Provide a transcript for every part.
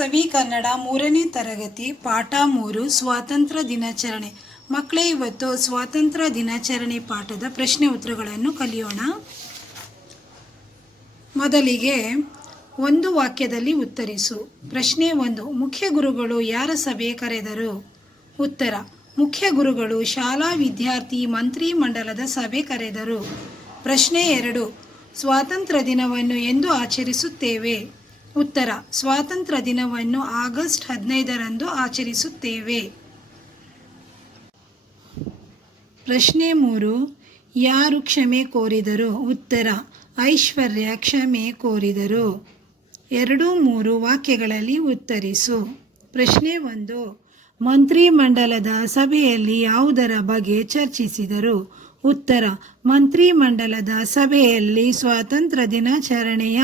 ಸವಿ ಕನ್ನಡ 3ನೇ ತರಗತಿ ಪಾಠ 3 ಸ್ವಾತಂತ್ರ್ಯ ದಿನಾಚರಣೆ. ಮಕ್ಕಳೇ, ಇವತ್ತು ಸ್ವಾತಂತ್ರ್ಯ ದಿನಾಚರಣೆ ಪಾಠದ ಪ್ರಶ್ನೆ ಉತ್ತರಗಳನ್ನು ಕಲಿಯೋಣ. ಮೊದಲಿಗೆ ಒಂದು ವಾಕ್ಯದಲ್ಲಿ ಉತ್ತರಿಸು. ಪ್ರಶ್ನೆ 1. ಮುಖ್ಯ ಗುರುಗಳು ಯಾರ ಸಭೆ ಕರೆದರು? ಉತ್ತರ: ಮುಖ್ಯ ಗುರುಗಳು ಶಾಲಾ ವಿದ್ಯಾರ್ಥಿ ಮಂತ್ರಿ ಮಂಡಲದ ಸಭೆ ಕರೆದರು. ಪ್ರಶ್ನೆ 2. ಸ್ವಾತಂತ್ರ್ಯ ದಿನವನ್ನು ಎಂದು ಆಚರಿಸುತ್ತೇವೆ? ಉತ್ತರ: ಸ್ವಾತಂತ್ರ್ಯ ದಿನವನ್ನು ಆಗಸ್ಟ್ 15ರಂದು ಆಚರಿಸುತ್ತೇವೆ. ಪ್ರಶ್ನೆ 3. ಯಾರು ಕ್ಷಮೆ ಕೋರಿದರು? ಉತ್ತರ: ಐಶ್ವರ್ಯ ಕ್ಷಮೆ ಕೋರಿದರು. 2-3 ವಾಕ್ಯಗಳಲ್ಲಿ ಉತ್ತರಿಸು. ಪ್ರಶ್ನೆ 1. ಮಂತ್ರಿಮಂಡಲದ ಸಭೆಯಲ್ಲಿ ಯಾವುದರ ಬಗ್ಗೆ ಚರ್ಚಿಸಿದರು? ಉತ್ತರ: ಮಂತ್ರಿಮಂಡಲದ ಸಭೆಯಲ್ಲಿ ಸ್ವಾತಂತ್ರ್ಯ ದಿನಾಚರಣೆಯ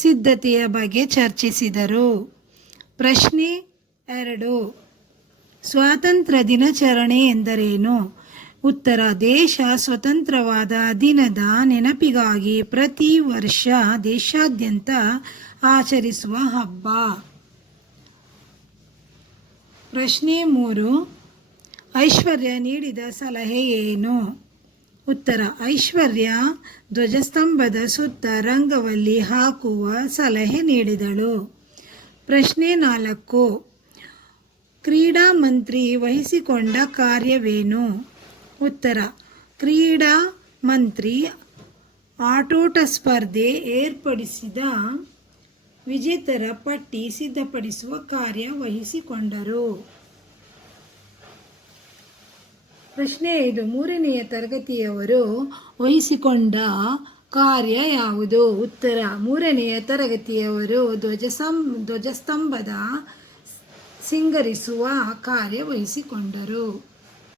ಸಿದ್ಧತೆಯ ಬಗ್ಗೆ ಚರ್ಚಿಸಿದರು. ಪ್ರಶ್ನೆ 2. ಸ್ವಾತಂತ್ರ್ಯ ದಿನಾಚರಣೆ ಎಂದರೇನು? ಉತ್ತರ: ದೇಶ ಸ್ವತಂತ್ರವಾದ ದಿನದ ನೆನಪಿಗಾಗಿ ಪ್ರತಿ ವರ್ಷ ದೇಶಾದ್ಯಂತ ಆಚರಿಸುವ ಹಬ್ಬ. ಪ್ರಶ್ನೆ 3. ಐಶ್ವರ್ಯ ನೀಡಿದ ಸಲಹೆ ಏನು? ಉತ್ತರ: ಐಶ್ವರ್ಯ ಧ್ವಜಸ್ತಂಭದ ಸುತ್ತ ರಂಗವಲ್ಲಿ ಹಾಕುವ ಸಲಹೆ ನೀಡಿದಳು. ಪ್ರಶ್ನೆ 4. ಕ್ರೀಡಾ ಮಂತ್ರಿ ವಹಿಸಿಕೊಂಡ ಕಾರ್ಯವೇನು? ಉತ್ತರ: ಕ್ರೀಡಾ ಮಂತ್ರಿ ಆಟೋಟ ಸ್ಪರ್ಧೆ ಏರ್ಪಡಿಸಿದ ವಿಜೇತರ ಪಟ್ಟಿ ಸಿದ್ಧಪಡಿಸುವ ಕಾರ್ಯ ವಹಿಸಿಕೊಂಡರು. ಪ್ರಶ್ನೆ 5. 3ನೇ ತರಗತಿಯವರು ವಹಿಸಿಕೊಂಡ ಕಾರ್ಯ ಯಾವುದು? ಉತ್ತರ: 3ನೇ ತರಗತಿಯವರು ಧ್ವಜಸ್ತಂಭದ ಸಿಂಗರಿಸುವ ಕಾರ್ಯ ವಹಿಸಿಕೊಂಡರು.